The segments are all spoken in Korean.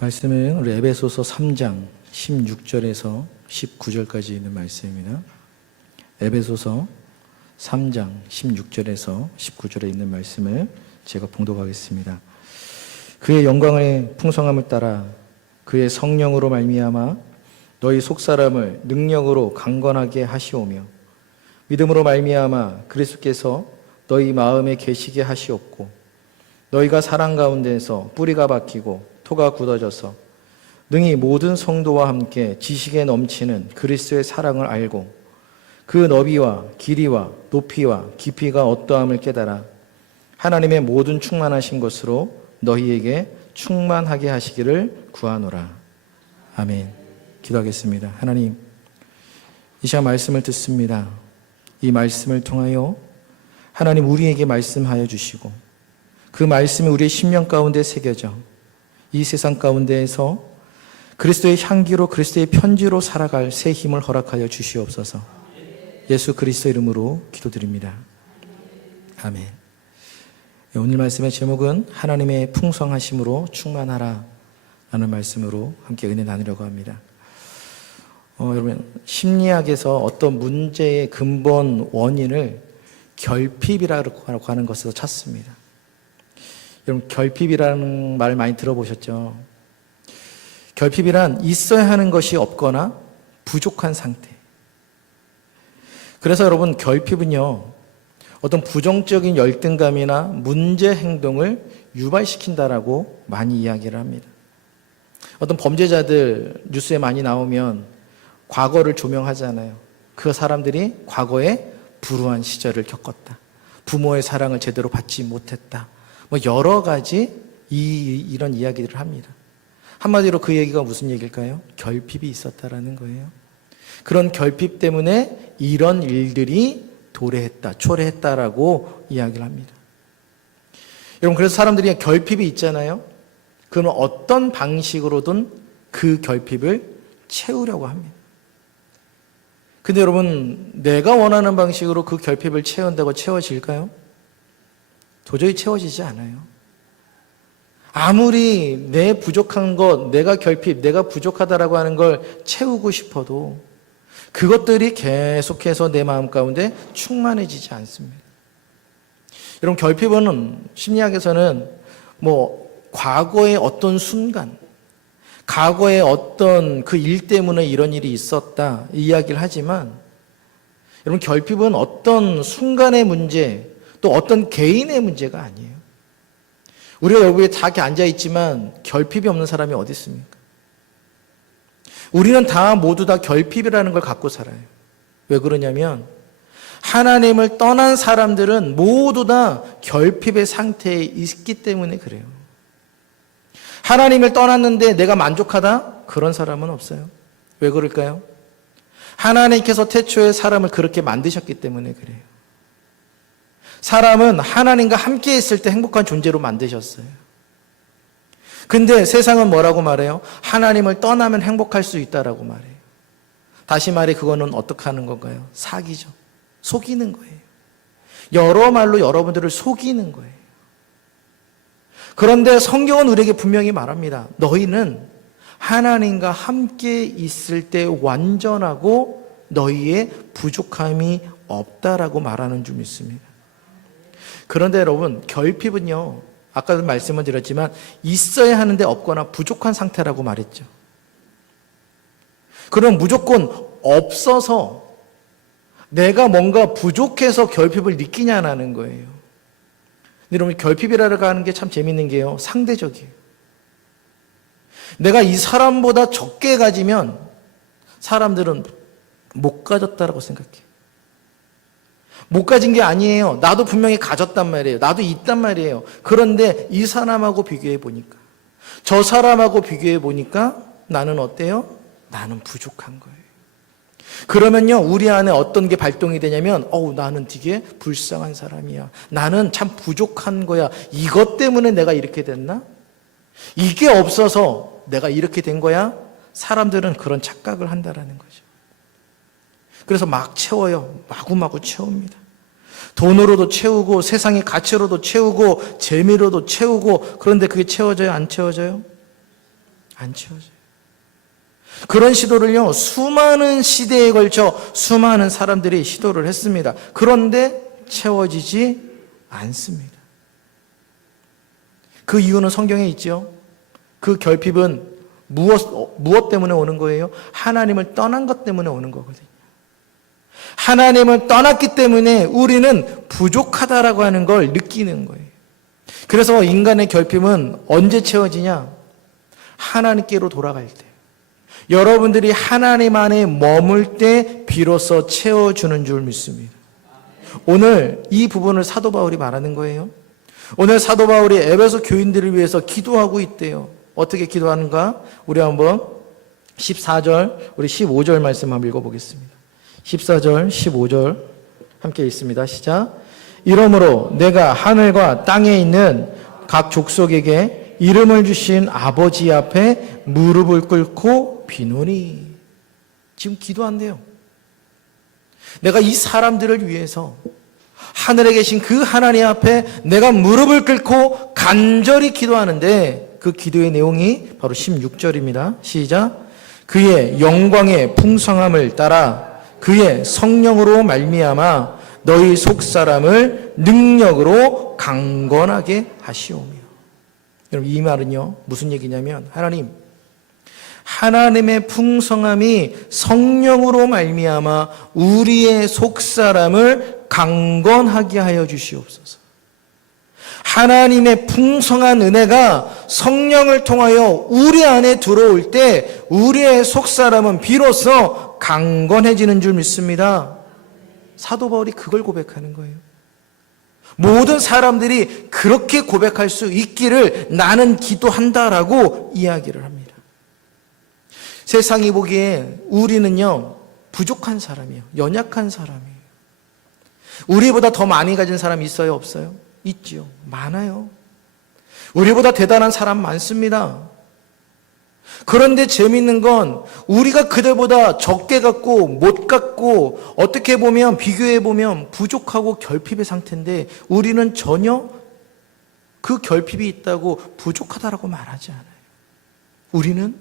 말씀은 우리 에베소서 3장 16절에서 19절까지 있는 말씀입니다. 에베소서 3장 16절에서 19절에 있는 말씀을 제가 봉독하겠습니다. 그의 영광의 풍성함을 따라 그의 성령으로 말미암아 너희 속사람을 능력으로 강건하게 하시오며 믿음으로 말미암아 그리스도께서 너희 마음에 계시게 하시옵고 너희가 사랑 가운데에서 뿌리가 박히고 토가 굳어져서 능히 모든 성도와 함께 지식에 넘치는 그리스도의 사랑을 알고 그 너비와 길이와 높이와 깊이가 어떠함을 깨달아 하나님의 모든 충만하신 것으로 너희에게 충만하게 하시기를 구하노라. 아멘. 기도하겠습니다. 하나님, 이 시간 말씀을 듣습니다. 이 말씀을 통하여 하나님 우리에게 말씀하여 주시고 그 말씀이 우리의 심령 가운데 새겨져 이 세상 가운데에서 그리스도의 향기로 그리스도의 편지로 살아갈 새 힘을 허락하여 주시옵소서. 예수 그리스도 이름으로 기도드립니다. 아멘. 오늘 말씀의 제목은 하나님의 풍성하심으로 충만하라 라는 말씀으로 함께 은혜 나누려고 합니다. 여러분, 심리학에서 어떤 문제의 근본 원인을 결핍이라고 하는 것에서 찾습니다. 여러분, 결핍이라는 말 많이 들어보셨죠? 결핍이란 있어야 하는 것이 없거나 부족한 상태. 그래서 여러분, 결핍은요, 어떤 부정적인 열등감이나 문제 행동을 유발시킨다라고 많이 이야기를 합니다. 어떤 범죄자들 뉴스에 많이 나오면 과거를 조명하잖아요. 그 사람들이 과거에 불우한 시절을 겪었다. 부모의 사랑을 제대로 받지 못했다. 여러 가지 이런 이야기들을 합니다. 한마디로 그 얘기가 무슨 얘기일까요? 결핍이 있었다라는 거예요. 그런 결핍 때문에 이런 일들이 도래했다, 초래했다라고 이야기를 합니다. 여러분, 그래서 사람들이 결핍이 있잖아요. 그러면 어떤 방식으로든 그 결핍을 채우려고 합니다. 근데 여러분, 내가 원하는 방식으로 그 결핍을 채운다고 채워질까요? 도저히 채워지지 않아요. 아무리 내 부족한 것, 내가 결핍, 내가 부족하다라고 하는 걸 채우고 싶어도 그것들이 계속해서 내 마음 가운데 충만해지지 않습니다. 여러분, 결핍은 심리학에서는 과거의 어떤 순간, 과거의 어떤 그 일 때문에 이런 일이 있었다 이야기를 하지만, 여러분, 결핍은 어떤 순간의 문제, 또 어떤 개인의 문제가 아니에요. 우리가 여기에 다 이렇게 앉아있지만 결핍이 없는 사람이 어디 있습니까? 우리는 다 모두 다 결핍이라는 걸 갖고 살아요. 왜 그러냐면 하나님을 떠난 사람들은 모두 다 결핍의 상태에 있기 때문에 그래요. 하나님을 떠났는데 내가 만족하다? 그런 사람은 없어요. 왜 그럴까요? 하나님께서 태초에 사람을 그렇게 만드셨기 때문에 그래요. 사람은 하나님과 함께 있을 때 행복한 존재로 만드셨어요. 근데 세상은 뭐라고 말해요? 하나님을 떠나면 행복할 수 있다라고 말해요. 다시 말해, 그거는 어떻게 하는 건가요? 사기죠. 속이는 거예요. 여러 말로 여러분들을 속이는 거예요. 그런데 성경은 우리에게 분명히 말합니다. 너희는 하나님과 함께 있을 때 완전하고 너희의 부족함이 없다라고 말하는 줄 믿습니다. 그런데 여러분, 결핍은요, 아까도 말씀을 드렸지만 있어야 하는데 없거나 부족한 상태라고 말했죠. 그럼 무조건 없어서 내가 뭔가 부족해서 결핍을 느끼냐는 거예요. 근데 여러분, 결핍이라고 하는 게 참 재밌는 게요, 상대적이에요. 내가 이 사람보다 적게 가지면 사람들은 못 가졌다라고 생각해요. 못 가진 게 아니에요. 나도 분명히 가졌단 말이에요. 나도 있단 말이에요. 그런데 이 사람하고 비교해 보니까, 저 사람하고 비교해 보니까 나는 어때요? 나는 부족한 거예요. 그러면요, 우리 안에 어떤 게 발동이 되냐면, 나는 되게 불쌍한 사람이야. 나는 참 부족한 거야. 이것 때문에 내가 이렇게 됐나? 이게 없어서 내가 이렇게 된 거야? 사람들은 그런 착각을 한다라는 거죠. 그래서 막 채워요. 마구마구 채웁니다. 돈으로도 채우고 세상의 가치로도 채우고 재미로도 채우고. 그런데 그게 채워져요? 안 채워져요? 안 채워져요. 그런 시도를요, 수많은 시대에 걸쳐 수많은 사람들이 시도를 했습니다. 그런데 채워지지 않습니다. 그 이유는 성경에 있죠. 그 결핍은 무엇 때문에 오는 거예요? 하나님을 떠난 것 때문에 오는 거거든요. 하나님을 떠났기 때문에 우리는 부족하다라고 하는 걸 느끼는 거예요. 그래서 인간의 결핍은 언제 채워지냐? 하나님께로 돌아갈 때. 여러분들이 하나님 안에 머물 때 비로소 채워주는 줄 믿습니다. 오늘 이 부분을 사도 바울이 말하는 거예요. 오늘 사도 바울이 에베소 교인들을 위해서 기도하고 있대요. 어떻게 기도하는가? 우리 한번 14절, 우리 15절 말씀 한번 읽어보겠습니다. 14절, 15절 함께 읽습니다. 시작. 이러므로 내가 하늘과 땅에 있는 각 족속에게 이름을 주신 아버지 앞에 무릎을 꿇고 비노니. 지금 기도한대요. 내가 이 사람들을 위해서 하늘에 계신 그 하나님 앞에 내가 무릎을 꿇고 간절히 기도하는데 그 기도의 내용이 바로 16절입니다. 시작. 그의 영광의 풍성함을 따라 그의 성령으로 말미암아 너희 속사람을 능력으로 강건하게 하시오며. 여러분, 이 말은요 무슨 얘기냐면 하나님의 풍성함이 성령으로 말미암아 우리의 속사람을 강건하게 하여 주시옵소서. 하나님의 풍성한 은혜가 성령을 통하여 우리 안에 들어올 때 우리의 속사람은 비로소 강건해지는 줄 믿습니다. 사도 바울이 그걸 고백하는 거예요. 모든 사람들이 그렇게 고백할 수 있기를 나는 기도한다라고 이야기를 합니다. 세상이 보기에 우리는요 부족한 사람이에요. 연약한 사람이에요. 우리보다 더 많이 가진 사람 있어요? 없어요? 있지요. 많아요. 우리보다 대단한 사람 많습니다. 그런데 재밌는 건 우리가 그들보다 적게 갖고 못 갖고 어떻게 보면 비교해 보면 부족하고 결핍의 상태인데 우리는 전혀 그 결핍이 있다고 부족하다라고 말하지 않아요. 우리는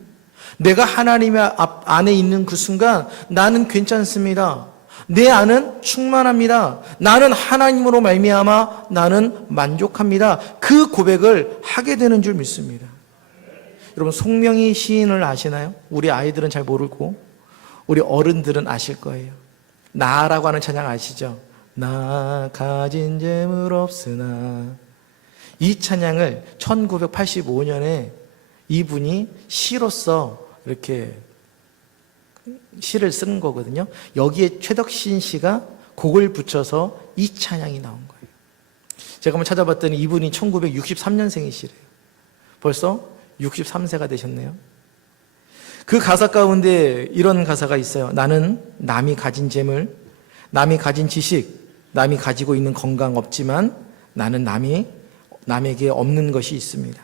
내가 하나님의 안에 있는 그 순간 나는 괜찮습니다. 내 안은 충만합니다. 나는 하나님으로 말미암아 나는 만족합니다. 그 고백을 하게 되는 줄 믿습니다. 여러분, 송명희 시인을 아시나요? 우리 아이들은 잘 모르고 우리 어른들은 아실 거예요. 나라고 하는 찬양 아시죠? 나 가진 재물 없으나. 이 찬양을 1985년에 이분이 시로서 이렇게 시를 쓴 거거든요. 여기에 최덕신 씨가 곡을 붙여서 이 찬양이 나온 거예요. 제가 한번 찾아봤더니 이분이 1963년생이시래요. 벌써 63세가 되셨네요. 그 가사 가운데 이런 가사가 있어요. 나는 남이 가진 재물, 남이 가진 지식, 남이 가지고 있는 건강 없지만 나는 남에게 없는 것이 있습니다.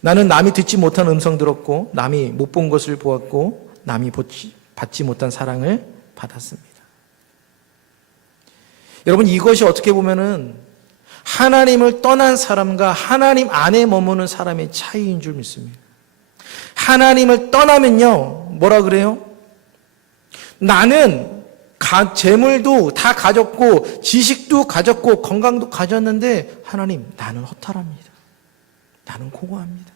나는 남이 듣지 못한 음성 들었고 남이 못 본 것을 보았고 남이 받지 못한 사랑을 받았습니다. 여러분, 이것이 어떻게 보면은 하나님을 떠난 사람과 하나님 안에 머무는 사람의 차이인 줄 믿습니다. 하나님을 떠나면요, 뭐라 그래요? 나는 재물도 다 가졌고 지식도 가졌고 건강도 가졌는데 하나님, 나는 허탈합니다. 나는 공허합니다.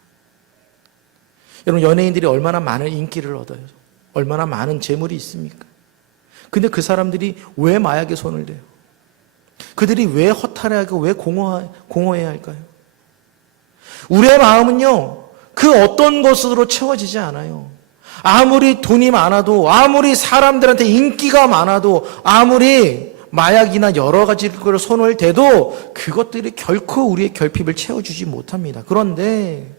여러분, 연예인들이 얼마나 많은 인기를 얻어요? 얼마나 많은 재물이 있습니까? 근데 그 사람들이 왜 마약에 손을 대요? 그들이 왜 허탈해하고 왜 공허해야 할까요? 우리의 마음은요, 그 어떤 것으로 채워지지 않아요. 아무리 돈이 많아도, 아무리 사람들한테 인기가 많아도, 아무리 마약이나 여러 가지 걸 손을 대도 그것들이 결코 우리의 결핍을 채워주지 못합니다. 그런데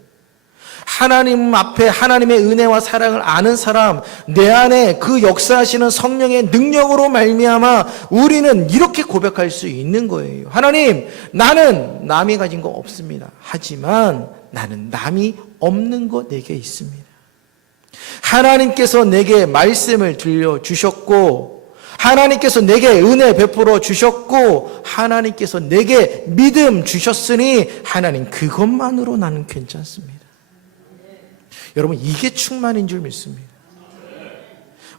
하나님 앞에 하나님의 은혜와 사랑을 아는 사람, 내 안에 그 역사하시는 성령의 능력으로 말미암아 우리는 이렇게 고백할 수 있는 거예요. 하나님, 나는 남이 가진 거 없습니다. 하지만 나는 남이 없는 거 내게 있습니다. 하나님께서 내게 말씀을 들려주셨고 하나님께서 내게 은혜 베풀어 주셨고 하나님께서 내게 믿음 주셨으니 하나님, 그것만으로 나는 괜찮습니다. 여러분, 이게 충만인 줄 믿습니다.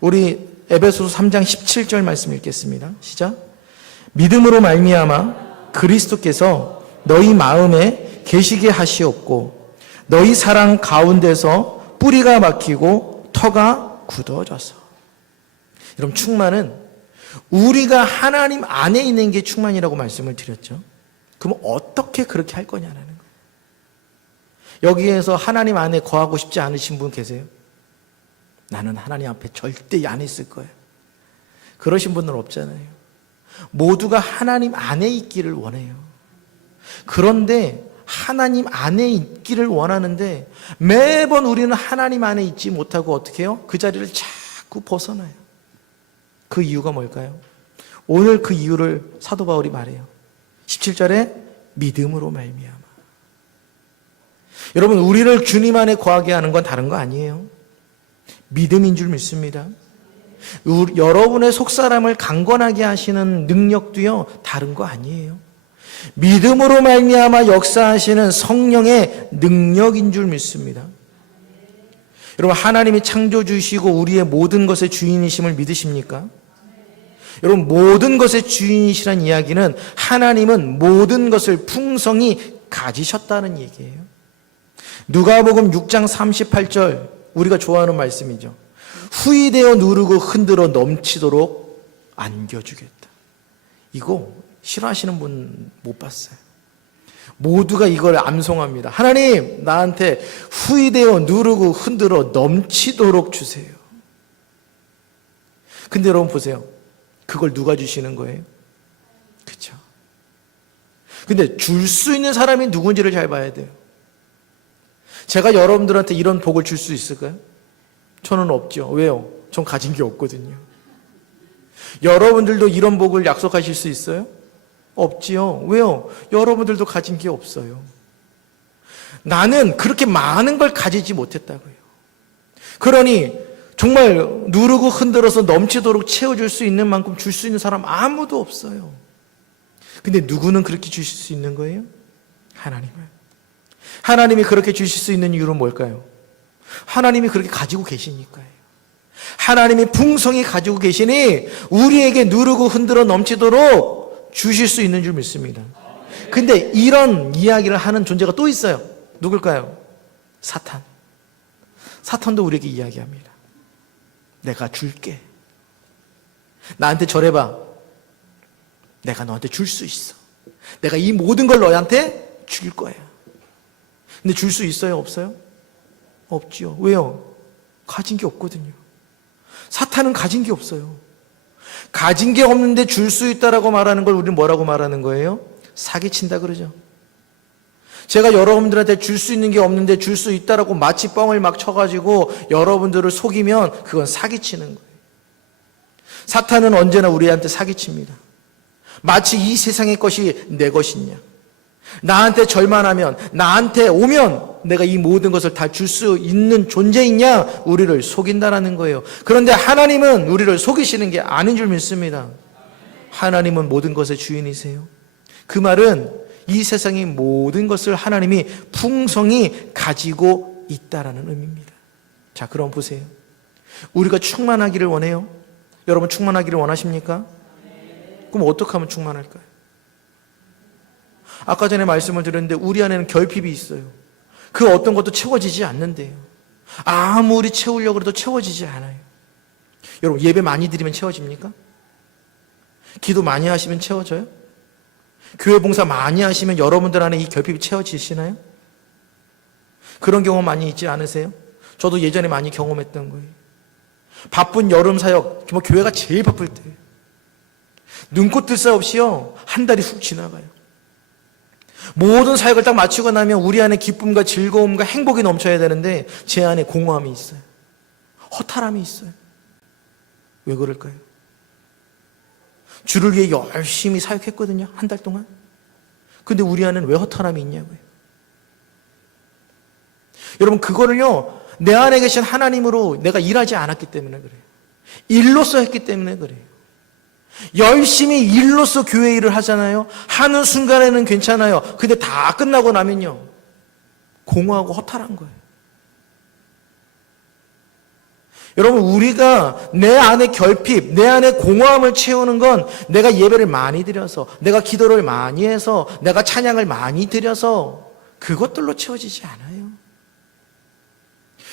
우리 에베소서 3장 17절 말씀 읽겠습니다. 시작. 믿음으로 말미암아 그리스도께서 너희 마음에 계시게 하시옵고 너희 사랑 가운데서 뿌리가 막히고 터가 굳어져서. 여러분, 충만은 우리가 하나님 안에 있는 게 충만이라고 말씀을 드렸죠. 그럼 어떻게 그렇게 할 거냐는 거예요. 여기에서 하나님 안에 거하고 싶지 않으신 분 계세요? 나는 하나님 앞에 절대 안 있을 거예요. 그러신 분은 없잖아요. 모두가 하나님 안에 있기를 원해요. 그런데 하나님 안에 있기를 원하는데 매번 우리는 하나님 안에 있지 못하고 어떻게 해요? 그 자리를 자꾸 벗어나요. 그 이유가 뭘까요? 오늘 그 이유를 사도 바울이 말해요. 17절에 믿음으로 말미암아. 여러분, 우리를 주님 안에 거하게 하는 건 다른 거 아니에요. 믿음인 줄 믿습니다. 여러분의 속사람을 강건하게 하시는 능력도요, 다른 거 아니에요. 믿음으로 말미암아 역사하시는 성령의 능력인 줄 믿습니다. 여러분, 하나님이 창조주시고 우리의 모든 것의 주인이심을 믿으십니까? 여러분, 모든 것의 주인이시란 이야기는 하나님은 모든 것을 풍성히 가지셨다는 얘기예요. 누가복음 6장 38절, 우리가 좋아하는 말씀이죠. 후이되어 누르고 흔들어 넘치도록 안겨주겠다. 이거 싫어하시는 분 못 봤어요. 모두가 이걸 암송합니다. 하나님, 나한테 후이되어 누르고 흔들어 넘치도록 주세요. 근데 여러분 보세요. 그걸 누가 주시는 거예요? 그렇죠? 근데 줄 수 있는 사람이 누군지를 잘 봐야 돼요. 제가 여러분들한테 이런 복을 줄 수 있을까요? 저는 없죠. 왜요? 전 가진 게 없거든요. 여러분들도 이런 복을 약속하실 수 있어요? 없지요. 왜요? 여러분들도 가진 게 없어요. 나는 그렇게 많은 걸 가지지 못했다고요. 그러니 정말 누르고 흔들어서 넘치도록 채워줄 수 있는 만큼 줄 수 있는 사람 아무도 없어요. 근데 누구는 그렇게 주실 수 있는 거예요? 하나님은. 하나님이 그렇게 주실 수 있는 이유는 뭘까요? 하나님이 그렇게 가지고 계시니까요. 하나님이 풍성히 가지고 계시니 우리에게 누르고 흔들어 넘치도록 주실 수 있는 줄 믿습니다. 근데 이런 이야기를 하는 존재가 또 있어요. 누굴까요? 사탄. 사탄도 우리에게 이야기합니다. 내가 줄게. 나한테 절해봐. 내가 너한테 줄 수 있어. 내가 이 모든 걸 너한테 줄 거야. 근데 줄 수 있어요? 없어요? 없지요. 왜요? 가진 게 없거든요. 사탄은 가진 게 없어요. 가진 게 없는데 줄 수 있다라고 말하는 걸 우리는 뭐라고 말하는 거예요? 사기친다 그러죠. 제가 여러분들한테 줄 수 있는 게 없는데 줄 수 있다라고 마치 뻥을 막 쳐가지고 여러분들을 속이면 그건 사기치는 거예요. 사탄은 언제나 우리한테 사기칩니다. 마치 이 세상의 것이 내 것이냐, 나한테 절만하면, 나한테 오면 내가 이 모든 것을 다 줄 수 있는 존재이냐, 우리를 속인다라는 거예요. 그런데 하나님은 우리를 속이시는 게 아닌 줄 믿습니다. 하나님은 모든 것의 주인이세요. 그 말은 이 세상의 모든 것을 하나님이 풍성히 가지고 있다라는 의미입니다. 자, 그럼 보세요. 우리가 충만하기를 원해요? 여러분 충만하기를 원하십니까? 그럼 어떻게 하면 충만할까요? 아까 전에 말씀을 드렸는데 우리 안에는 결핍이 있어요. 그 어떤 것도 채워지지 않는데요. 아무리 채우려고 해도 채워지지 않아요. 여러분, 예배 많이 드리면 채워집니까? 기도 많이 하시면 채워져요? 교회 봉사 많이 하시면 여러분들 안에 이 결핍이 채워지시나요? 그런 경험 많이 있지 않으세요? 저도 예전에 많이 경험했던 거예요. 바쁜 여름 사역, 뭐 교회가 제일 바쁠 때 눈꽃 뜰 새 없이요, 한 달이 훅 지나가요. 모든 사역을 딱 마치고 나면 우리 안에 기쁨과 즐거움과 행복이 넘쳐야 되는데 제 안에 공허함이 있어요. 허탈함이 있어요. 왜 그럴까요? 주를 위해 열심히 사역했거든요, 한 달 동안. 근데 우리 안에는 왜 허탈함이 있냐고요. 여러분, 그거를요, 내 안에 계신 하나님으로 내가 일하지 않았기 때문에 그래요. 일로서 했기 때문에 그래요. 열심히 일로서 교회 일을 하잖아요. 하는 순간에는 괜찮아요. 근데 다 끝나고 나면요, 공허하고 허탈한 거예요. 여러분, 우리가 내 안에 결핍, 내 안에 공허함을 채우는 건 내가 예배를 많이 드려서, 내가 기도를 많이 해서, 내가 찬양을 많이 드려서 그것들로 채워지지 않아요.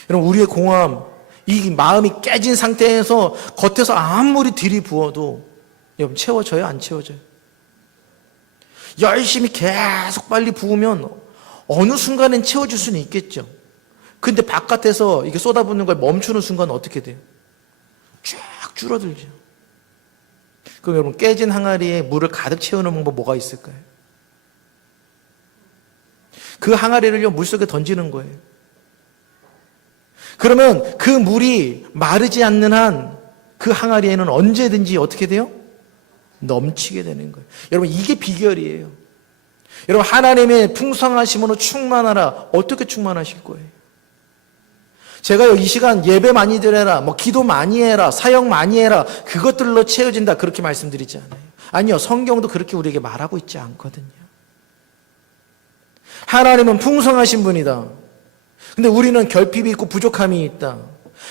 여러분, 우리의 공허함, 이 마음이 깨진 상태에서 겉에서 아무리 들이부어도 여러분 채워져요? 안 채워져요? 열심히 계속 빨리 부으면 어느 순간엔 채워질 수는 있겠죠. 근데 바깥에서 이게 쏟아붓는 걸 멈추는 순간 어떻게 돼요? 쫙 줄어들죠. 그럼 여러분, 깨진 항아리에 물을 가득 채우는 방법 뭐가 있을까요? 그 항아리를요, 물속에 던지는 거예요. 그러면 그 물이 마르지 않는 한 그 항아리에는 언제든지 어떻게 돼요? 넘치게 되는 거예요. 여러분, 이게 비결이에요. 여러분, 하나님의 풍성하심으로 충만하라. 어떻게 충만하실 거예요? 제가요, 이 시간 예배 많이 드려라, 기도 많이 해라, 사역 많이 해라, 그것들로 채워진다, 그렇게 말씀드리지 않아요. 아니요, 성경도 그렇게 우리에게 말하고 있지 않거든요. 하나님은 풍성하신 분이다. 근데 우리는 결핍이 있고 부족함이 있다.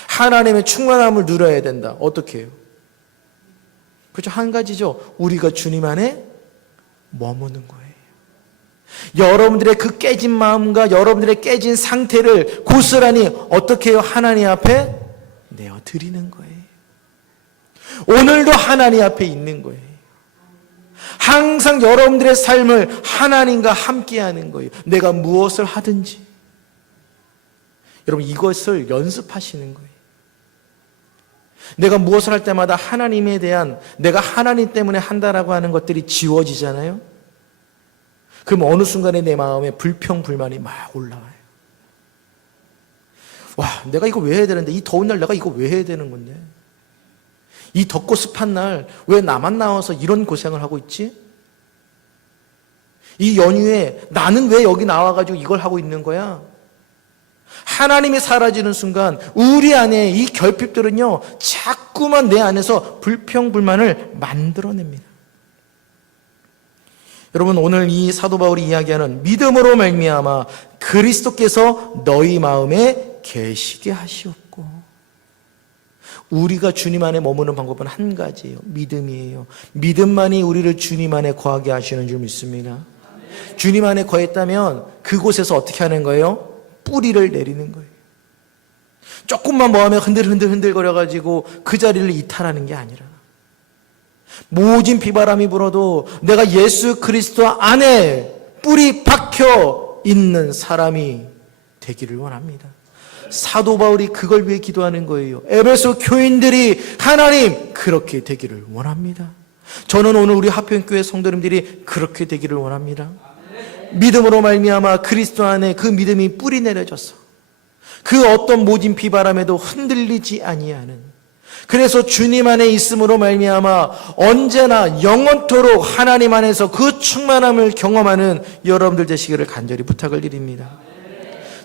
하나님의 충만함을 누려야 된다. 어떻게 해요? 그렇죠. 한 가지죠. 우리가 주님 안에 머무는 거예요. 여러분들의 그 깨진 마음과 여러분들의 깨진 상태를 고스란히 어떻게 해요? 하나님 앞에 내어드리는 거예요. 오늘도 하나님 앞에 있는 거예요. 항상 여러분들의 삶을 하나님과 함께하는 거예요. 내가 무엇을 하든지. 여러분, 이것을 연습하시는 거예요. 내가 무엇을 할 때마다 하나님에 대한, 내가 하나님 때문에 한다라고 하는 것들이 지워지잖아요. 그럼 어느 순간에 내 마음에 불평, 불만이 막 올라와요. 와, 내가 이거 왜 해야 되는데? 이 더운 날 내가 이거 왜 해야 되는 건데? 이 덥고 습한 날 왜 나만 나와서 이런 고생을 하고 있지? 이 연휴에 나는 왜 여기 나와가지고 이걸 하고 있는 거야? 하나님이 사라지는 순간 우리 안에 이 결핍들은요, 자꾸만 내 안에서 불평, 불만을 만들어냅니다. 여러분, 오늘 이 사도 바울이 이야기하는 믿음으로 말미암아 그리스도께서 너희 마음에 계시게 하시옵고, 우리가 주님 안에 머무는 방법은 한 가지예요. 믿음이에요. 믿음만이 우리를 주님 안에 거하게 하시는 줄 믿습니다. 주님 안에 거했다면 그곳에서 어떻게 하는 거예요? 뿌리를 내리는 거예요. 조금만 뭐하면 흔들흔들 거려가지고 그 자리를 이탈하는 게 아니라, 모진 비바람이 불어도 내가 예수 그리스도 안에 뿌리 박혀 있는 사람이 되기를 원합니다. 사도 바울이 그걸 위해 기도하는 거예요. 에베소 교인들이 하나님 그렇게 되기를 원합니다. 저는 오늘 우리 하평교회 성도님들이 그렇게 되기를 원합니다. 믿음으로 말미암아 그리스도 안에 그 믿음이 뿌리 내려져서 그 어떤 모진 비바람에도 흔들리지 아니하는, 그래서 주님 안에 있음으로 말미암아 언제나 영원토록 하나님 안에서 그 충만함을 경험하는 여러분들 되시기를 간절히 부탁을 드립니다.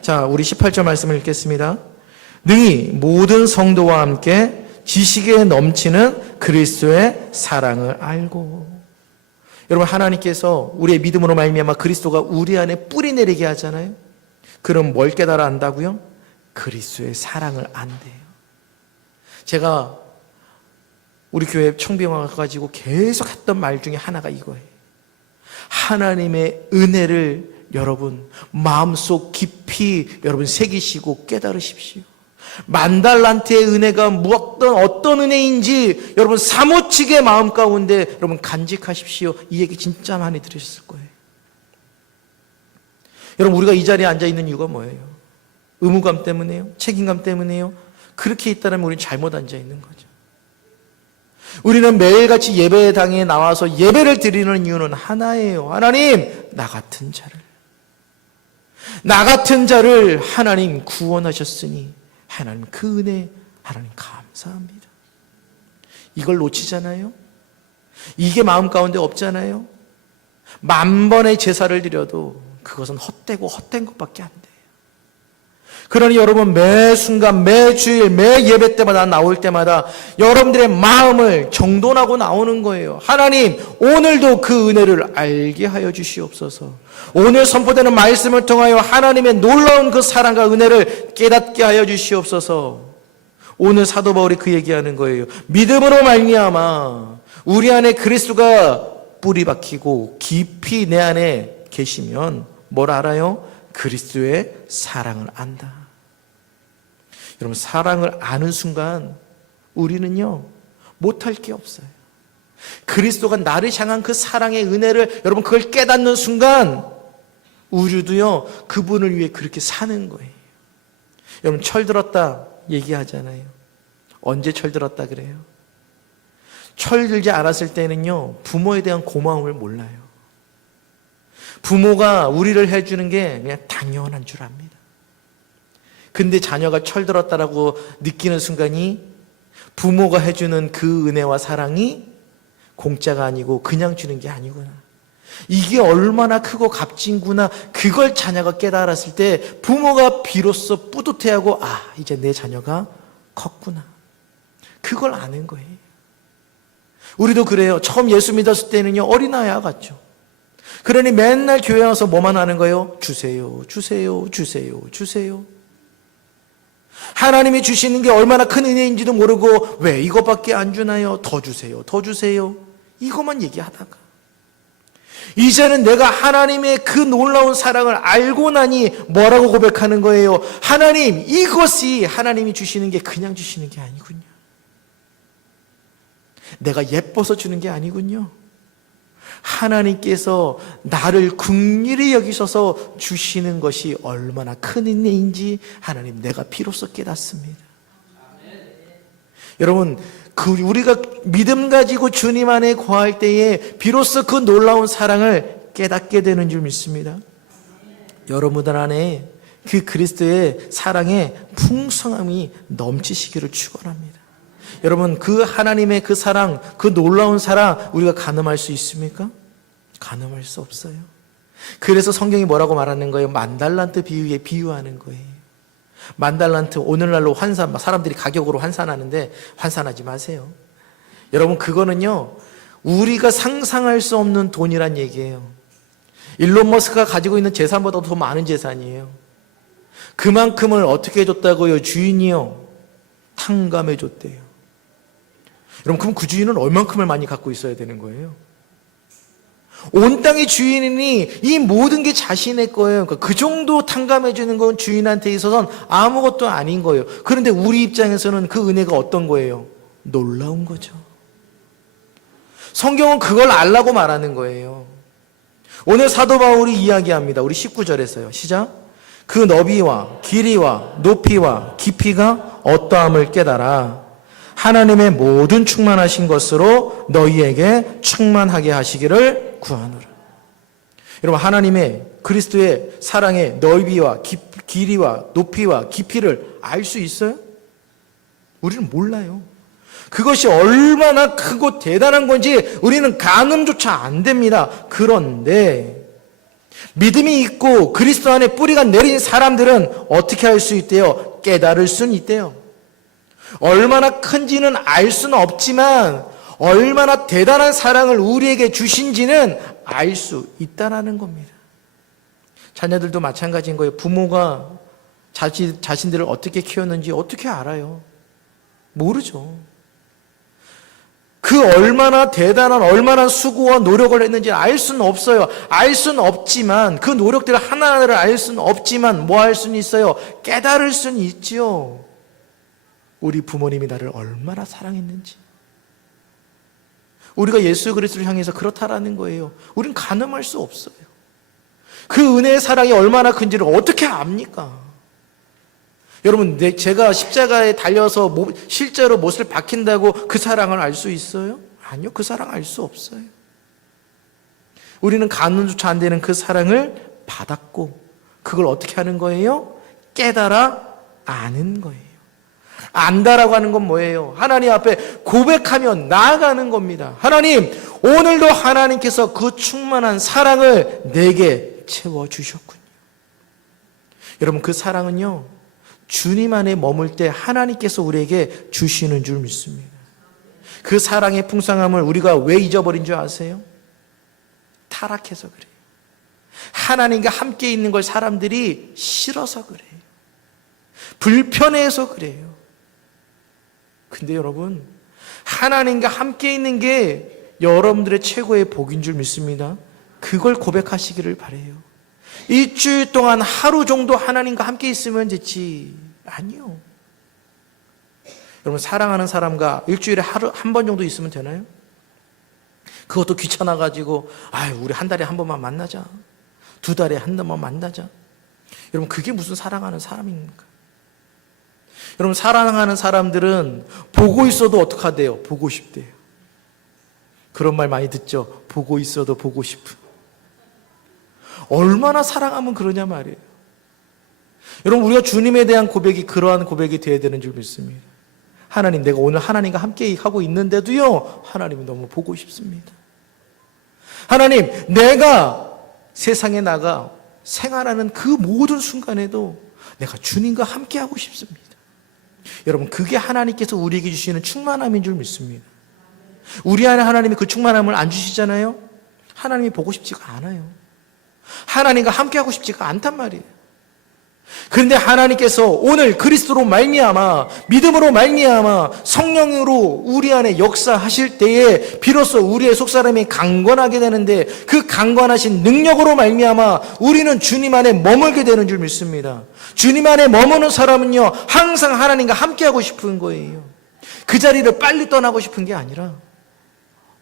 자, 우리 18절 말씀을 읽겠습니다. 능히 모든 성도와 함께 지식에 넘치는 그리스도의 사랑을 알고. 여러분, 하나님께서 우리의 믿음으로 말미암아 그리스도가 우리 안에 뿌리 내리게 하잖아요. 그럼 뭘 깨달아 안다고요? 그리스도의 사랑을 안대요. 제가 우리 교회 청빙 와가지고 계속 했던 말 중에 하나가 이거예요. 하나님의 은혜를 여러분 마음속 깊이 여러분 새기시고 깨달으십시오. 만달란트의 은혜가 어떤 은혜인지 여러분 사무치게 마음 가운데 여러분 간직하십시오. 이 얘기 진짜 많이 들으셨을 거예요. 여러분, 우리가 이 자리에 앉아 있는 이유가 뭐예요? 의무감 때문에요? 책임감 때문에요? 그렇게 있다면 우리는 잘못 앉아 있는 거죠. 우리는 매일같이 예배당에 나와서 예배를 드리는 이유는 하나예요. 하나님, 나 같은 자를 하나님 구원하셨으니 하나님 그 은혜 하나님 감사합니다. 이걸 놓치잖아요. 이게 마음 가운데 없잖아요. 10,000번의 제사를 드려도 그것은 헛되고 헛된 것밖에 안 돼요. 그러니 여러분, 매 순간, 매 주일, 매 예배 때마다 나올 때마다 여러분들의 마음을 정돈하고 나오는 거예요. 하나님, 오늘도 그 은혜를 알게 하여 주시옵소서. 오늘 선포되는 말씀을 통하여 하나님의 놀라운 그 사랑과 은혜를 깨닫게 하여 주시옵소서. 오늘 사도 바울이 그 얘기하는 거예요. 믿음으로 말미암아 우리 안에 그리스도가 뿌리 박히고 깊이 내 안에 계시면 뭘 알아요? 그리스도의 사랑을 안다. 여러분, 사랑을 아는 순간 우리는요 못할 게 없어요. 그리스도가 나를 향한 그 사랑의 은혜를 여러분 그걸 깨닫는 순간 우리도요 그분을 위해 그렇게 사는 거예요. 여러분, 철들었다 얘기하잖아요. 언제 철들었다 그래요? 철들지 않았을 때는요 부모에 대한 고마움을 몰라요. 부모가 우리를 해주는 게 그냥 당연한 줄 압니다. 근데 자녀가 철들었다라고 느끼는 순간이 부모가 해주는 그 은혜와 사랑이 공짜가 아니고 그냥 주는 게 아니구나, 이게 얼마나 크고 값진구나, 그걸 자녀가 깨달았을 때 부모가 비로소 뿌듯해하고 이제 내 자녀가 컸구나, 그걸 아는 거예요. 우리도 그래요. 처음 예수 믿었을 때는요 어린아이와 같죠. 그러니 맨날 교회 와서 뭐만 하는 거예요? 주세요, 주세요, 주세요, 주세요. 하나님이 주시는 게 얼마나 큰 은혜인지도 모르고 왜 이것밖에 안 주나요? 더 주세요, 더 주세요, 이것만 얘기하다가 이제는 내가 하나님의 그 놀라운 사랑을 알고 나니 뭐라고 고백하는 거예요? 하나님, 이것이 하나님이 주시는 게 그냥 주시는 게 아니군요. 내가 예뻐서 주는 게 아니군요. 하나님께서 나를 긍휼히 여기셔서 주시는 것이 얼마나 큰 은혜인지 하나님 내가 비로소 깨닫습니다. 여러분, 우리가 믿음 가지고 주님 안에 거할 때에 비로소 그 놀라운 사랑을 깨닫게 되는 줄 믿습니다. 여러분들 안에 그 그리스도의 사랑의 풍성함이 넘치시기를 축원합니다. 여러분, 그 하나님의 그 사랑, 그 놀라운 사랑 우리가 가늠할 수 있습니까? 가늠할 수 없어요. 그래서 성경이 뭐라고 말하는 거예요? 만달란트 비유에 비유하는 거예요. 만달란트, 오늘날로 환산, 사람들이 가격으로 환산하는데 환산하지 마세요. 여러분, 그거는요 우리가 상상할 수 없는 돈이란 얘기예요. 일론 머스크가 가지고 있는 재산보다 더 많은 재산이에요. 그만큼을 어떻게 해줬다고요? 주인이요 탕감해줬대요. 여러분, 그럼 그 주인은 얼만큼을 많이 갖고 있어야 되는 거예요? 온 땅의 주인이니 이 모든 게 자신의 거예요. 그러니까 그 정도 탕감해주는 건 주인한테 있어서는 아무것도 아닌 거예요. 그런데 우리 입장에서는 그 은혜가 어떤 거예요? 놀라운 거죠. 성경은 그걸 알라고 말하는 거예요. 오늘 사도 바울이 이야기합니다. 우리 19절에서요. 시작. 그 너비와 길이와 높이와 깊이가 어떠함을 깨달아 하나님의 모든 충만하신 것으로 너희에게 충만하게 하시기를 구하노라. 여러분, 하나님의 그리스도의 사랑의 넓이와 길이와 높이와 깊이를 알 수 있어요? 우리는 몰라요. 그것이 얼마나 크고 대단한 건지 우리는 가늠조차 안 됩니다. 그런데 믿음이 있고 그리스도 안에 뿌리가 내린 사람들은 어떻게 할 수 있대요? 깨달을 수는 있대요. 얼마나 큰지는 알 수는 없지만 얼마나 대단한 사랑을 우리에게 주신지는 알 수 있다라는 겁니다. 자녀들도 마찬가지인 거예요. 부모가 자신들을 어떻게 키웠는지 어떻게 알아요? 모르죠. 그 얼마나 대단한, 얼마나 수고와 노력을 했는지 알 수는 없어요. 알 수는 없지만, 그 노력들 하나하나를 알 수는 없지만 뭐 할 수는 있어요? 깨달을 수는 있지요. 우리 부모님이 나를 얼마나 사랑했는지. 우리가 예수 그리스도를 향해서 그렇다라는 거예요. 우린 가늠할 수 없어요. 그 은혜의 사랑이 얼마나 큰지를 어떻게 압니까? 여러분, 제가 십자가에 달려서 실제로 못을 박힌다고 그 사랑을 알 수 있어요? 아니요, 그 사랑 알 수 없어요. 우리는 가늠조차 안 되는 그 사랑을 받았고 그걸 어떻게 하는 거예요? 깨달아 아는 거예요. 안다라고 하는 건 뭐예요? 하나님 앞에 고백하며 나아가는 겁니다. 하나님, 오늘도 하나님께서 그 충만한 사랑을 내게 채워주셨군요. 여러분, 그 사랑은요 주님 안에 머물 때 하나님께서 우리에게 주시는 줄 믿습니다. 그 사랑의 풍성함을 우리가 왜 잊어버린 줄 아세요? 타락해서 그래요. 하나님과 함께 있는 걸 사람들이 싫어서 그래요. 불편해서 그래요. 근데 여러분, 하나님과 함께 있는 게 여러분들의 최고의 복인 줄 믿습니다. 그걸 고백하시기를 바라요. 일주일 동안 하루 정도 하나님과 함께 있으면 됐지. 아니요. 여러분, 사랑하는 사람과 일주일에 하루 한 번 정도 있으면 되나요? 그것도 귀찮아가지고 우리 한 달에 한 번만 만나자, 2달에 한 번만 만나자. 여러분, 그게 무슨 사랑하는 사람입니까? 여러분, 사랑하는 사람들은 보고 있어도 어떡하대요? 보고 싶대요. 그런 말 많이 듣죠? 보고 있어도 보고 싶은. 얼마나 사랑하면 그러냐 말이에요. 여러분, 우리가 주님에 대한 고백이 그러한 고백이 되어야 되는 줄 믿습니다. 하나님, 내가 오늘 하나님과 함께 하고 있는데도요, 하나님이 너무 보고 싶습니다. 하나님, 내가 세상에 나가 생활하는 그 모든 순간에도 내가 주님과 함께 하고 싶습니다. 여러분, 그게 하나님께서 우리에게 주시는 충만함인 줄 믿습니다. 우리 안에 하나님이 그 충만함을 안 주시잖아요. 하나님이 보고 싶지가 않아요. 하나님과 함께 하고 싶지가 않단 말이에요. 그런데 하나님께서 오늘 그리스도로 말미암아, 믿음으로 말미암아 성령으로 우리 안에 역사하실 때에 비로소 우리의 속사람이 강건하게 되는데, 그 강건하신 능력으로 말미암아 우리는 주님 안에 머물게 되는 줄 믿습니다. 주님 안에 머무는 사람은요, 항상 하나님과 함께하고 싶은 거예요. 그 자리를 빨리 떠나고 싶은 게 아니라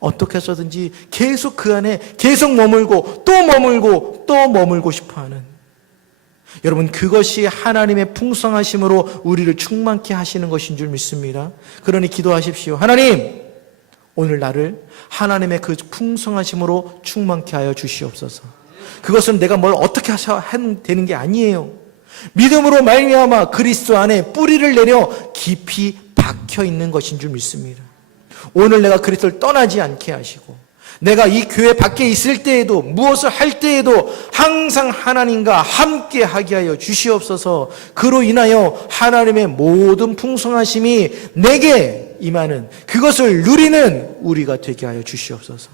어떻게 해서든지 계속 그 안에 계속 머물고 또 머물고 또 머물고 싶어하는, 여러분, 그것이 하나님의 풍성하심으로 우리를 충만케 하시는 것인 줄 믿습니다. 그러니 기도하십시오. 하나님, 오늘 나를 하나님의 그 풍성하심으로 충만케 하여 주시옵소서. 그것은 내가 뭘 어떻게 하면 되는 게 아니에요. 믿음으로 말미암아 그리스도 안에 뿌리를 내려 깊이 박혀 있는 것인 줄 믿습니다. 오늘 내가 그리스도를 떠나지 않게 하시고, 내가 이 교회 밖에 있을 때에도 무엇을 할 때에도 항상 하나님과 함께 하게 하여 주시옵소서. 그로 인하여 하나님의 모든 풍성하심이 내게 임하는, 그것을 누리는 우리가 되게 하여 주시옵소서.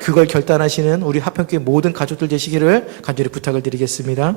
그걸 결단하시는 우리 하평교회 모든 가족들 되시기를 간절히 부탁을 드리겠습니다.